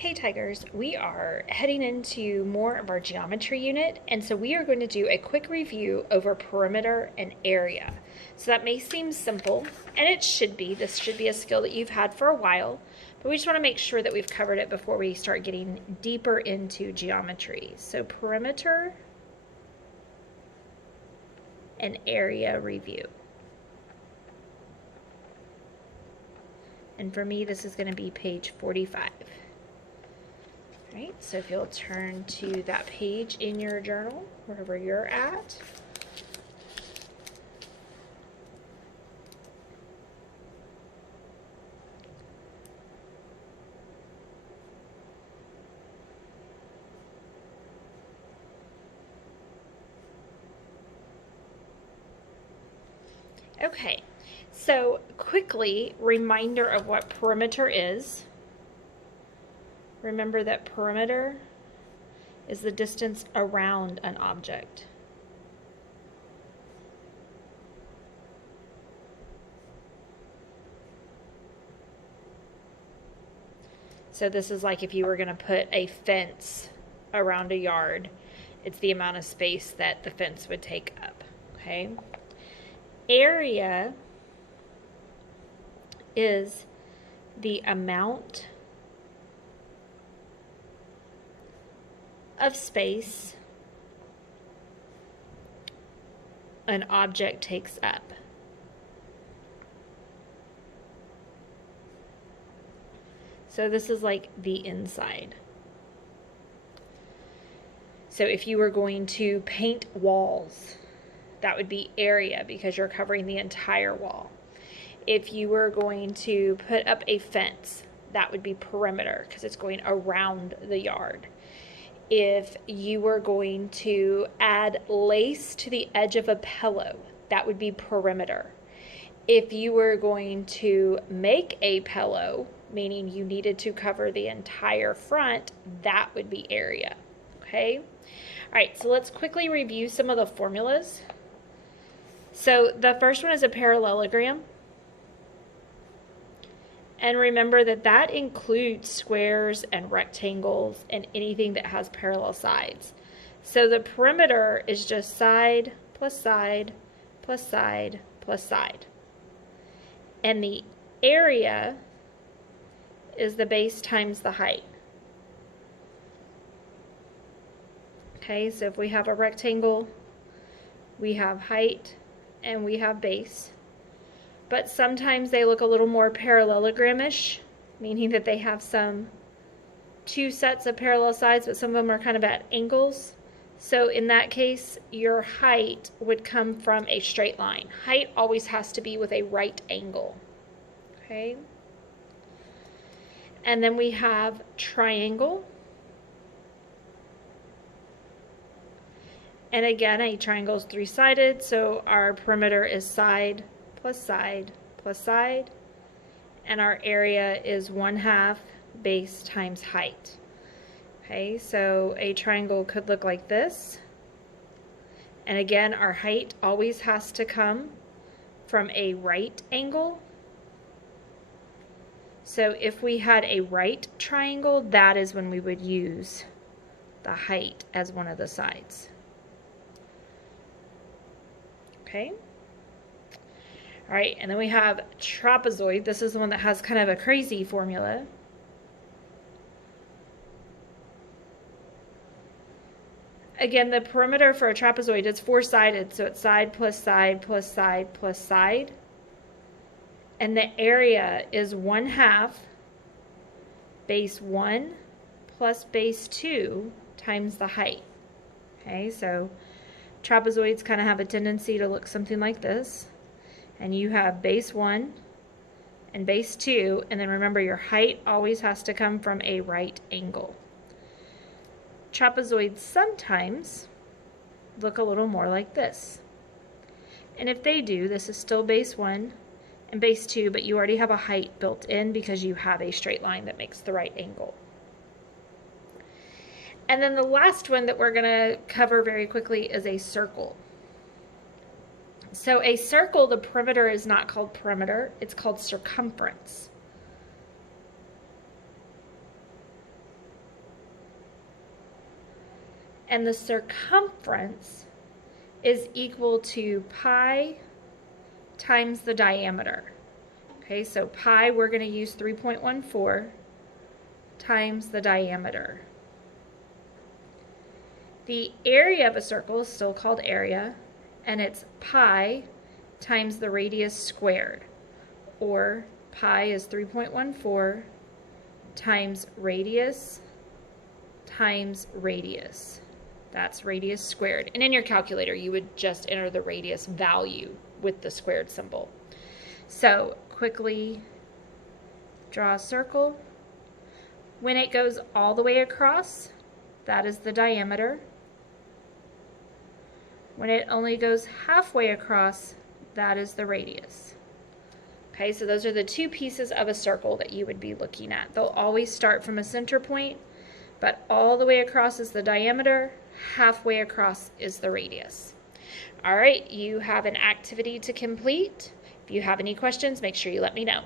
Hey Tigers, we are heading into more of our geometry unit, and so we are going to do a quick review over perimeter and area. So that may seem simple, and it should be. This should be a skill that you've had for a while, but we just want to make sure that we've covered it before we start getting deeper into geometry. So perimeter and area review. And for me, this is going to be page 45. Right, so if you'll turn to that page in your journal, wherever you're at. Okay, so quickly, reminder of what perimeter is. Remember that perimeter is the distance around an object. So this is like if you were going to put a fence around a yard, it's the amount of space that the fence would take up, okay? Area is the amount of space an object takes up. So this is like the inside. So if you were going to paint walls, that would be area because you're covering the entire wall. If you were going to put up a fence, that would be perimeter because it's going around the yard. If you were going to add lace to the edge of a pillow, that would be perimeter. If you were going to make a pillow, meaning you needed to cover the entire front, that would be area, okay? All right, so let's quickly review some of the formulas. So the first one is a parallelogram. And remember that that includes squares and rectangles and anything that has parallel sides. So the perimeter is just side plus side plus side plus side. And the area is the base times the height. Okay, so if we have a rectangle, we have height and we have base. But sometimes they look a little more parallelogram-ish, meaning that they have two sets of parallel sides, but some of them are kind of at angles. So in that case, your height would come from a straight line. Height always has to be with a right angle, okay? And then we have triangle. And again, a triangle is three-sided, so our perimeter is side plus side plus side, and our area is 1/2 base times height. Okay, so a triangle could look like this. And again, our height always has to come from a right angle. So if we had a right triangle, that is when we would use the height as one of the sides. Okay? All right, and then we have trapezoid. This is the one that has kind of a crazy formula. Again, the perimeter for a trapezoid is four-sided, so it's side plus side plus side plus side. And the area is 1/2 base 1 plus base 2 times the height. Okay, so trapezoids kind of have a tendency to look something like this. And you have base 1 and base 2, and then remember your height always has to come from a right angle. Trapezoids sometimes look a little more like this. And if they do, this is still base 1 and base 2, but you already have a height built in because you have a straight line that makes the right angle. And then the last one that we're going to cover very quickly is a circle. So a circle, the perimeter is not called perimeter, it's called circumference. and the circumference is equal to pi times the diameter. Okay, so pi, we're going to use 3.14 times the diameter. The area of a circle is still called area, and it's pi times the radius squared, or pi is 3.14 times radius times radius. That's radius squared. And in your calculator, you would just enter the radius value with the squared symbol. So quickly draw a circle. When it goes all the way across, that is the diameter. When it only goes halfway across, that is the radius. Okay, so those are the two pieces of a circle that you would be looking at. They'll always start from a center point, but all the way across is the diameter, halfway across is the radius. All right, you have an activity to complete. If you have any questions, make sure you let me know.